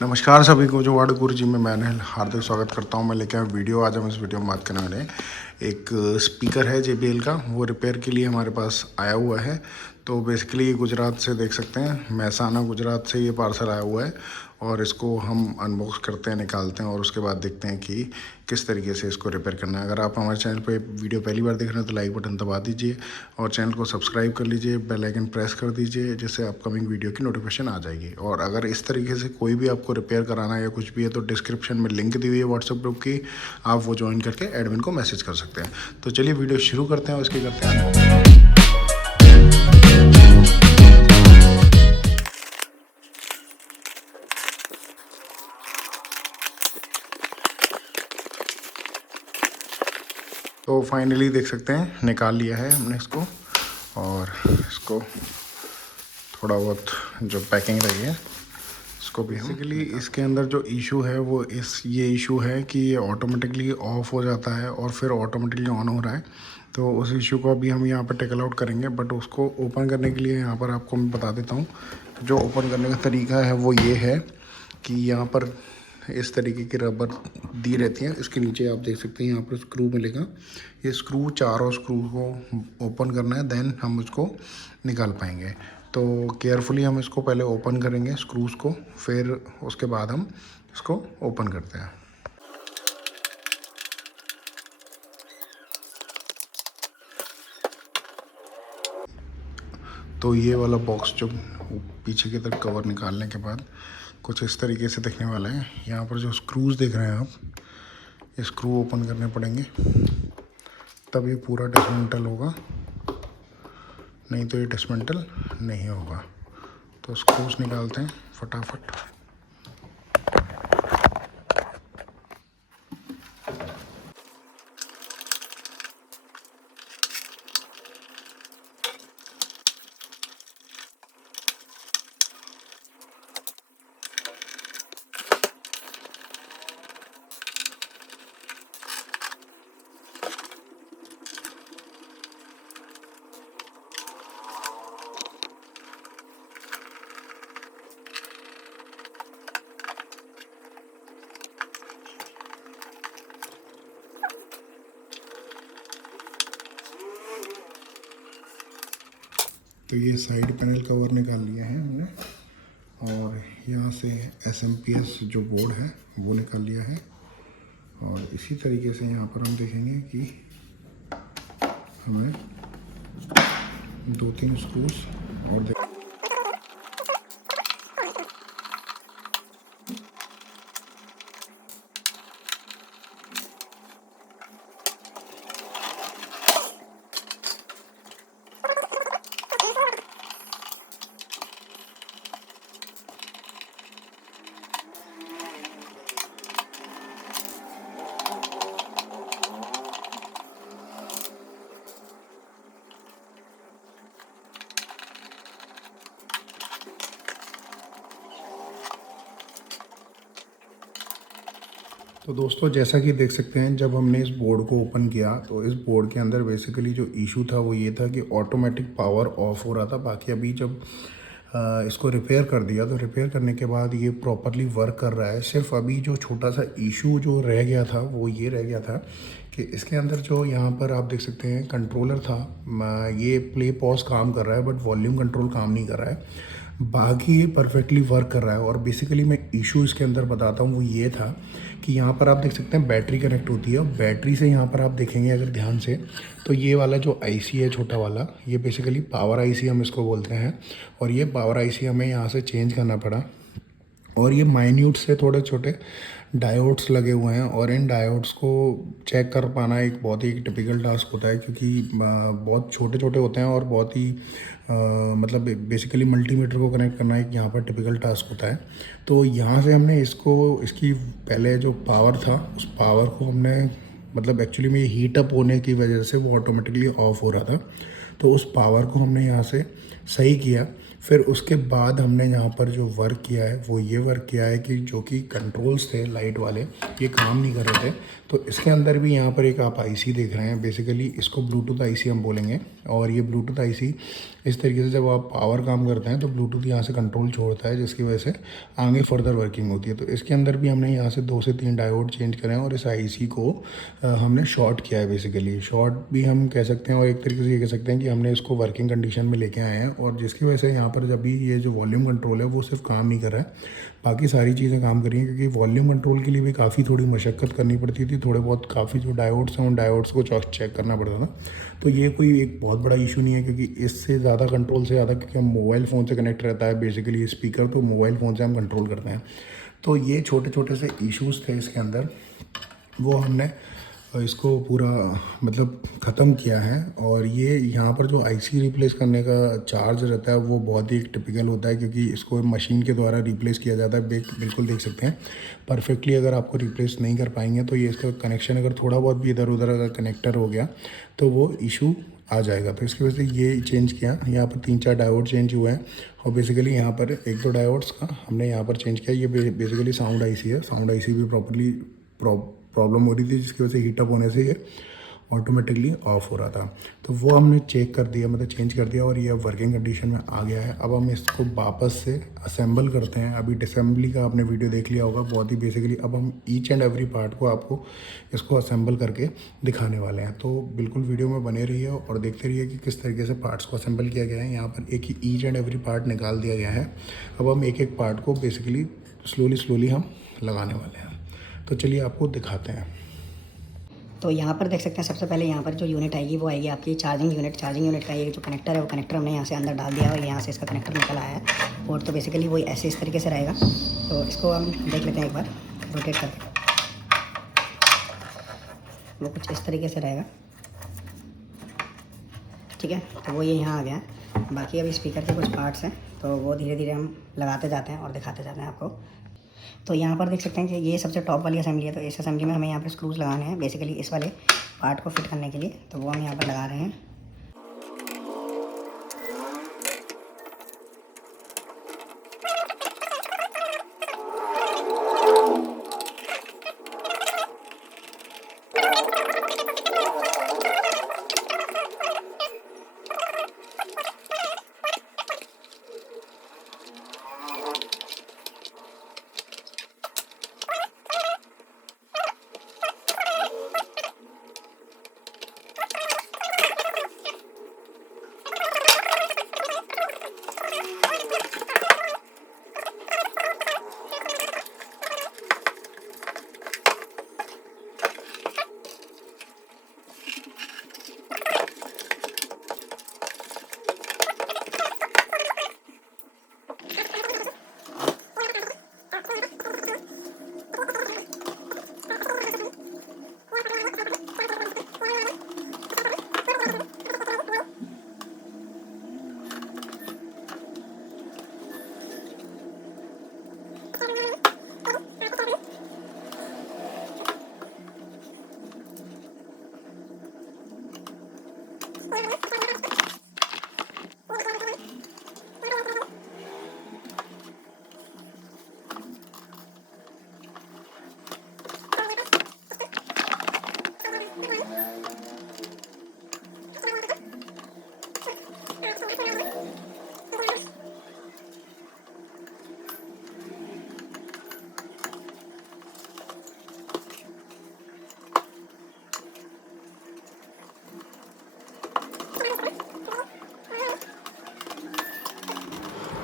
नमस्कार सभी को। जो वार्ड गुरु जी में मैंने हार्दिक स्वागत करता हूं। मैं लेके आया वीडियो। आज हम इस वीडियो में बात करने वाले हैं। एक स्पीकर है JBL का, वो रिपेयर के लिए हमारे पास आया हुआ है। तो बेसिकली ये गुजरात से देख सकते हैं, महसाना गुजरात से ये पार्सल आया हुआ है और इसको हम अनबॉक्स करते हैं, निकालते हैं और उसके बाद देखते हैं कि किस तरीके से इसको रिपेयर करना है। अगर आप हमारे चैनल पे वीडियो पहली बार देख रहे हैं तो लाइक बटन दबा दीजिए और चैनल को सब्सक्राइब कर लीजिए, बेल आइकन प्रेस कर दीजिए, जिससे अपकमिंग वीडियो की नोटिफिकेशन आ जाएगी। और अगर इस तरीके से कोई भी आपको रिपेयर कराना है या कुछ भी है तो डिस्क्रिप्शन में लिंक दी हुई है व्हाट्सएप ग्रुप की, आप वो ज्वाइन करके एडमिन को मैसेज कर सकते हैं। तो चलिए वीडियो शुरू करते हैं और इसके करते हैं। तो फाइनली देख सकते हैं निकाल लिया है हमने इसको, और इसको थोड़ा बहुत जो पैकिंग रही है इसको भी बेसिकली इसके अंदर जो इशू है वो ये इशू है कि ये ऑटोमेटिकली ऑफ हो जाता है और फिर ऑटोमेटिकली ऑन हो रहा है। तो उस इशू को अभी हम यहाँ पर टेकल आउट करेंगे, बट उसको ओपन करने के लिए यहाँ पर आपको मैं बता देता हूँ। जो ओपन करने का तरीका है वो ये है कि यहाँ पर इस तरीके की रबर दी रहती है। इसके नीचे आप देख सकते हैं यहाँ पर स्क्रू मिलेगा। ये स्क्रू, चारों स्क्रू को ओपन करना है, देन हम इसको निकाल पाएंगे। तो केयरफुली हम इसको पहले ओपन करेंगे स्क्रूज़ को, फिर उसके बाद हम इसको ओपन करते हैं। तो ये वाला बॉक्स जो पीछे की तरफ कवर निकालने के बाद कुछ इस तरीके से दिखने वाला है। यहाँ पर जो स्क्रूज़ देख रहे हैं आप, ये स्क्रू ओपन करने पड़ेंगे तब ये पूरा डिसमेंटल होगा, नहीं तो ये डिसमेंटल नहीं होगा। तो स्क्रूज निकालते हैं फटाफट। तो ये साइड पैनल कवर निकाल लिया है हमने, और यहाँ से SMPS जो बोर्ड है वो निकाल लिया है। और इसी तरीके से यहाँ पर हम देखेंगे कि हमें 2-3 स्क्रूज और तो दोस्तों, जैसा कि देख सकते हैं, जब हमने इस बोर्ड को ओपन किया तो इस बोर्ड के अंदर बेसिकली जो इशू था वो ये था कि ऑटोमेटिक पावर ऑफ हो रहा था। बाकी अभी जब इसको रिपेयर कर दिया तो रिपेयर करने के बाद ये प्रॉपरली वर्क कर रहा है। सिर्फ अभी जो छोटा सा इशू जो रह गया था वो ये रह गया था कि इसके अंदर जो यहाँ पर आप देख सकते हैं कंट्रोलर था, ये प्ले पॉज काम कर रहा है बट वॉल्यूम कंट्रोल काम नहीं कर रहा है। बाकी ये परफेक्टली वर्क कर रहा है। और बेसिकली मैं इशू इसके अंदर बताता हूँ वो ये था कि यहाँ पर आप देख सकते हैं बैटरी कनेक्ट होती है, और बैटरी से यहाँ पर आप देखेंगे अगर ध्यान से तो ये वाला जो IC है छोटा वाला, ये बेसिकली पावर IC हम इसको बोलते हैं। और ये पावर IC हमें यहाँ से चेंज करना पड़ा, और ये माइन्यूट से थोड़े छोटे डायोड्स लगे हुए हैं, और इन डायोड्स को चेक कर पाना एक बहुत ही टिपिकल टास्क होता है, क्योंकि बहुत छोटे छोटे होते हैं और बहुत ही मतलब बेसिकली मल्टीमीटर को कनेक्ट करना एक यहाँ पर टिपिकल टास्क होता है। तो यहाँ से हमने इसकी पहले जो पावर था उस पावर को हमने मतलब एक्चुअली में हीट अप होने की वजह से वो ऑटोमेटिकली ऑफ हो रहा था। तो उस पावर को हमने यहाँ से सही किया। फिर उसके बाद हमने यहाँ पर जो वर्क किया है वो ये वर्क किया है कि जो कि कंट्रोल्स थे लाइट वाले ये काम नहीं कर रहे थे, तो इसके अंदर भी यहाँ पर एक आप आईसी देख रहे हैं, बेसिकली इसको ब्लूटूथ आईसी हम बोलेंगे। और ये ब्लूटूथ आईसी इस तरीके से जब आप पावर काम करते हैं तो ब्लूटूथ यहाँ से कंट्रोल छोड़ता है, जिसकी वजह से आगे फर्दर वर्किंग होती है। तो इसके अंदर भी हमने यहाँ से 2 से 3 डायोड चेंज करें और इस आईसी को हमने शॉर्ट किया है। बेसिकली शॉर्ट भी हम कह सकते हैं और एक तरीके से ये कह सकते हैं कि हमने इसको वर्किंग कंडीशन में लेके आए हैं, और जिसकी वजह से यहाँ पर जब भी ये जो वॉल्यूम कंट्रोल है वो सिर्फ काम नहीं कर रहा है, बाकी सारी चीज़ें काम कर रही हैं। क्योंकि वॉल्यूम कंट्रोल के लिए भी काफ़ी थोड़ी मशक्क़त करनी पड़ती थी, थोड़े बहुत काफ़ी जो डायोड्स हैं उन डायोड्स को चेक करना पड़ता था। तो ये कोई एक बहुत बड़ा इशू नहीं है, क्योंकि इससे ज़्यादा कंट्रोल से ज़्यादा, क्योंकि हम मोबाइल फ़ोन से कनेक्ट रहता है बेसिकली स्पीकर, तो मोबाइल फ़ोन से हम कंट्रोल करते हैं। तो ये छोटे छोटे से इश्यूज़ थे इसके अंदर, वो हमने इसको पूरा मतलब ख़त्म किया है। और ये यहाँ पर जो आईसी रिप्लेस करने का चार्ज रहता है वो बहुत ही टिपिकल होता है, क्योंकि इसको मशीन के द्वारा रिप्लेस किया जाता है। बिल्कुल देख सकते हैं परफेक्टली, अगर आपको रिप्लेस नहीं कर पाएंगे तो ये इसका कनेक्शन अगर थोड़ा बहुत भी इधर उधर अगर कनेक्टर हो गया तो वो इशू आ जाएगा। तो इसकी वजह से ये चेंज किया। यहाँ पर 3-4 डायोड चेंज हुए हैं, और बेसिकली यहाँ पर 1-2 डायोड्स का हमने यहाँ पर चेंज किया। ये बेसिकली साउंड आईसी है, साउंड आईसी भी प्रॉपरली प्रॉब्लम हो रही थी, जिसकी वजह से हीटअप होने से ये ऑटोमेटिकली ऑफ हो रहा था। तो वो हमने चेक कर दिया, मतलब चेंज कर दिया, और ये वर्किंग कंडीशन में आ गया है। अब हम इसको वापस से असेंबल करते हैं। अभी डिसेंबली का आपने वीडियो देख लिया होगा, बहुत ही बेसिकली अब हम ईच एंड एवरी पार्ट को आपको इसको असेंबल करके दिखाने वाले हैं। तो बिल्कुल वीडियो में बने रहिए और देखते रहिए कि किस तरीके से पार्ट्स को असेंबल किया गया है। यहाँ पर एक ही ईच एंड एवरी पार्ट निकाल दिया गया है। अब हम एक एक पार्ट को बेसिकली स्लोली हम लगाने वाले हैं। तो चलिए आपको दिखाते हैं। तो यहाँ पर देख सकते हैं, सबसे पहले यहाँ पर जो यूनिट आएगी वो आएगी आपकी चार्जिंग यूनिट। चार्जिंग यूनिट का ये जो कनेक्टर है वो कनेक्टर हमने यहाँ से अंदर डाल दिया है, और यहाँ से इसका कनेक्टर निकल आया है। पोर्ट तो बेसिकली वही ऐसे इस तरीके से रहेगा। तो इसको हम देख लेते हैं एक बार रोटेट करके। वो कुछ इस तरीके से रहेगा, ठीक है। तो वो ये यहाँ आ गया है। बाकी अभी स्पीकर के कुछ पार्ट्स हैं, तो वो धीरे धीरे हम लगाते जाते हैं और दिखाते जाते हैं आपको। तो यहाँ पर देख सकते हैं कि ये सबसे टॉप वाली असेंबली है। तो इस असेंबली में हमें यहाँ पर स्क्रूज लगाने हैं बेसिकली इस वाले पार्ट को फिट करने के लिए। तो वो हम यहाँ पर लगा रहे हैं।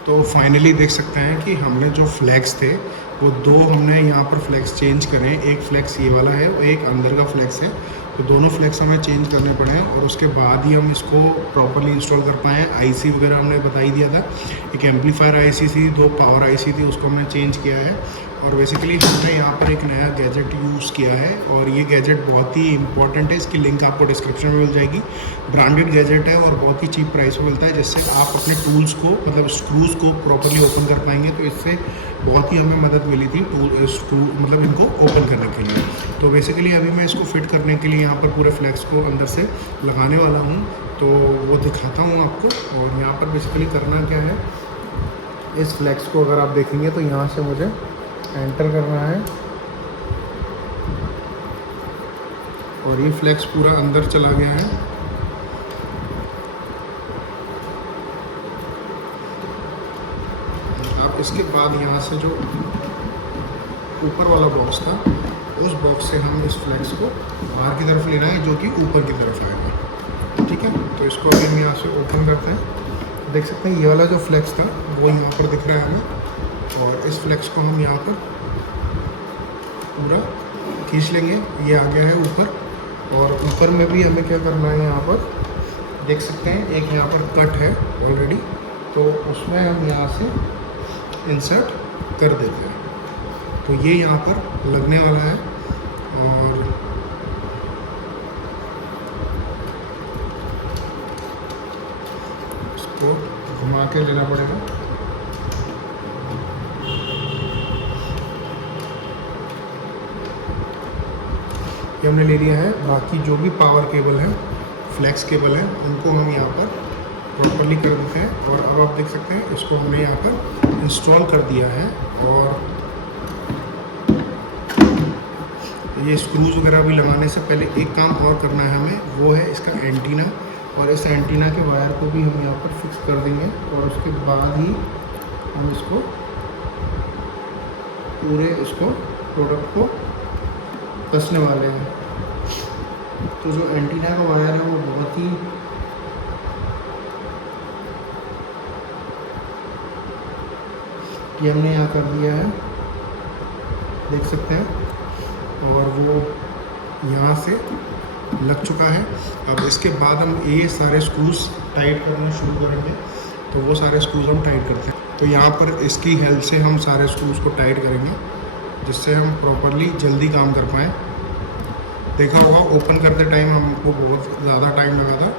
तो फाइनली देख सकते हैं कि हमने जो फ्लैग्स थे वो 2 हमने यहाँ पर फ्लैग्स चेंज करे। एक फ्लैक्स ये वाला है और एक अंदर का फ्लैक्स है। तो दोनों फ्लैक्स हमें चेंज करने पड़े हैं, और उसके बाद ही हम इसको प्रॉपर्ली इंस्टॉल कर पाए हैं। आईसी वगैरह हमने बता ही दिया था, एक एम्पलीफायर आईसी थी, 2 पावर आईसी थी, उसको हमने चेंज किया है। और बेसिकली हमने यहाँ पर एक नया गैजेट यूज़ किया है, और ये गैजेट बहुत ही इंपॉर्टेंट है। इसकी लिंक आपको डिस्क्रिप्शन में मिल जाएगी। ब्रांडेड गैजेट है और बहुत ही चीप प्राइस में मिलता है, जिससे आप अपने टूल्स को मतलब स्क्रूज़ को प्रॉपर्ली ओपन कर पाएंगे। तो इससे बहुत ही हमें मदद मिली थी स्क्रू मतलब इनको ओपन करने के लिए। तो बेसिकली अभी मैं इसको फिट करने के लिए यहाँ पर पूरे फ्लैक्स को अंदर से लगाने वाला हूँ, तो वो दिखाता हूँ आपको। और यहाँ पर बेसिकली करना क्या है, इस फ्लैक्स को अगर आप देखेंगे तो यहाँ से मुझे एंटर करना है और ये फ्लैक्स पूरा अंदर चला गया है। अब इसके बाद यहाँ से जो ऊपर वाला बॉक्स था, उस बॉक्स से हम इस फ्लैक्स को बाहर की तरफ लेना है, जो कि ऊपर की तरफ आएगा। ठीक है, तो इसको अभी हम यहाँ से ओपन करते हैं। देख सकते हैं ये वाला जो फ्लैक्स था वो यहाँ पर दिख रहा है हमें, और इस फ्लैक्स को हम यहाँ पर पूरा खींच लेंगे। ये आ गया है ऊपर, और ऊपर में भी हमें क्या करना है, यहाँ पर देख सकते हैं एक यहाँ पर कट है ऑलरेडी, तो उसमें हम यहाँ से इंसर्ट कर देते हैं। तो ये यहाँ पर लगने वाला है, और इसको घुमा के लेना पड़ेगा। ये हमने ले लिया है। बाकी जो भी पावर केबल है, फ्लैक्स केबल है, उनको हम यहाँ पर प्रॉपर्ली कर देते हैं। और अब आप देख सकते हैं इसको हमने यहाँ पर इंस्टॉल कर दिया है। और ये स्क्रूज वगैरह भी लगाने से पहले एक काम और करना है हमें, वो है इसका एंटीना। और इस एंटीना के वायर को भी हम यहाँ पर फिक्स कर देंगे, और उसके बाद ही हम इसको पूरे प्रोडक्ट को कसने वाले हैं। तो जो एंटीना का वायर है वो बहुत ही ये हमने यहाँ कर दिया है, देख सकते हैं, और वो यहाँ से लग चुका है। अब इसके बाद हम ये सारे स्क्रूज टाइट करना शुरू करेंगे, तो वो सारे स्क्रूज हम टाइट करते हैं। तो यहाँ पर इसकी हेल्प से हम सारे स्क्रूज को टाइट करेंगे, जिससे हम प्रॉपरली जल्दी काम कर पाएँ। देखा होगा ओपन करते टाइम हमको बहुत ज़्यादा टाइम लगा था।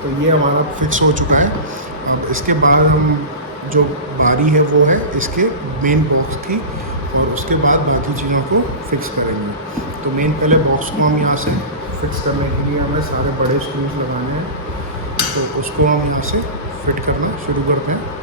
तो ये हमारा फिक्स हो चुका है। अब इसके बाद हम जो बारी है वो है इसके मेन बॉक्स की, और उसके बाद बाकी चीज़ों को फिक्स करेंगे। तो मेन पहले बॉक्स को हम यहाँ से फिक्स करने के लिए हमें सारे बड़े स्क्रूज लगाने हैं, तो उसको हम यहाँ से फिट करना शुरू करते हैं।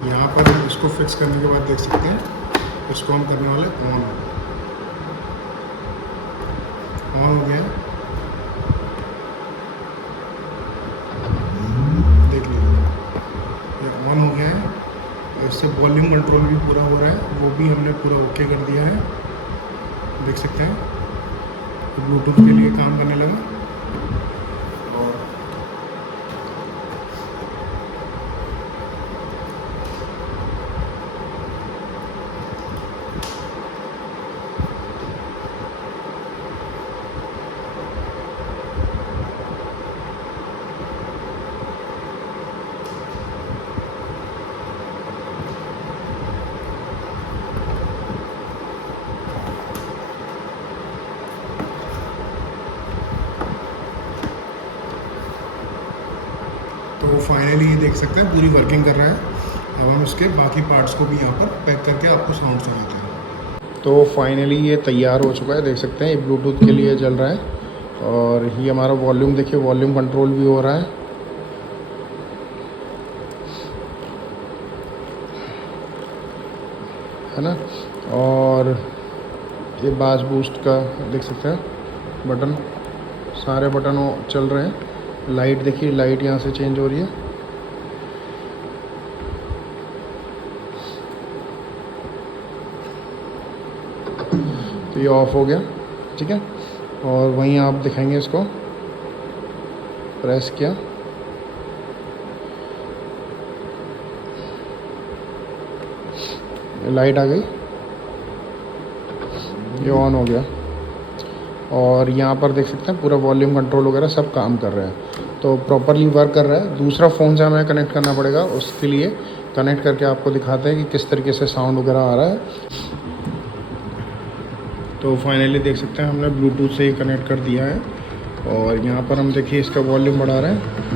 यहाँ पर हम इसको फिक्स करने के बाद देख सकते हैं इसको हम करने वाले ऑन हो गया, देख लीजिए ये ऑन हो गया है। इससे वॉल्यूम कंट्रोल भी पूरा हो रहा है, वो भी हमने पूरा ओके कर दिया है, देख सकते हैं। ब्लूटूथ के लिए काम करने लगा। फाइनली ये देख सकते हैं पूरी वर्किंग कर रहा है। अब हम इसके बाकी पार्ट्स को भी यहाँ पर पैक करके आपको साउंड सुनाते हैं। तो फाइनली ये तैयार हो चुका है, देख सकते हैं ये ब्लूटूथ के लिए चल रहा है। और ये हमारा वॉल्यूम देखिए, वॉल्यूम कंट्रोल भी हो रहा है ना। और ये बास बूस्ट का देख सकते हैं बटन, सारे बटन चल रहे हैं। लाइट देखिए, लाइट यहाँ से चेंज हो रही है। तो ये ऑफ हो गया, ठीक है। और वहीं आप दिखाएंगे इसको, प्रेस किया, लाइट आ गई, ये ऑन हो गया। और यहाँ पर देख सकते हैं पूरा वॉल्यूम कंट्रोल वगैरह सब काम कर रहा है, तो प्रॉपरली वर्क कर रहा है। दूसरा फ़ोन से हमें कनेक्ट करना पड़ेगा, उसके लिए कनेक्ट करके आपको दिखाते हैं कि किस तरीके से साउंड वगैरह आ रहा है। तो फाइनली देख सकते हैं हमने ब्लूटूथ से ही कनेक्ट कर दिया है। और यहाँ पर हम देखिए इसका वॉल्यूम बढ़ा रहे हैं।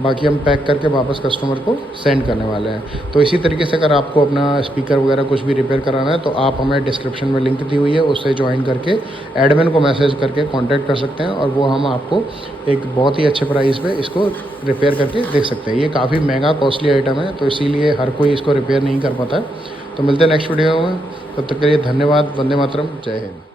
बाकी हम पैक करके वापस कस्टमर को सेंड करने वाले हैं। तो इसी तरीके से अगर आपको अपना स्पीकर वगैरह कुछ भी रिपेयर कराना है तो आप हमें डिस्क्रिप्शन में लिंक दी हुई है, उससे ज्वाइन करके एडमिन को मैसेज करके कांटेक्ट कर सकते हैं और वो हम आपको एक बहुत ही अच्छे प्राइस पे इसको रिपेयर करके देख सकते हैं। ये काफ़ी महंगा कॉस्टली आइटम है, तो इसीलिए हर कोई इसको रिपेयर नहीं कर पाता है। तो मिलते हैं नेक्स्ट वीडियो में, तब तक के लिए धन्यवाद। वंदे मातरम, जय हिंद।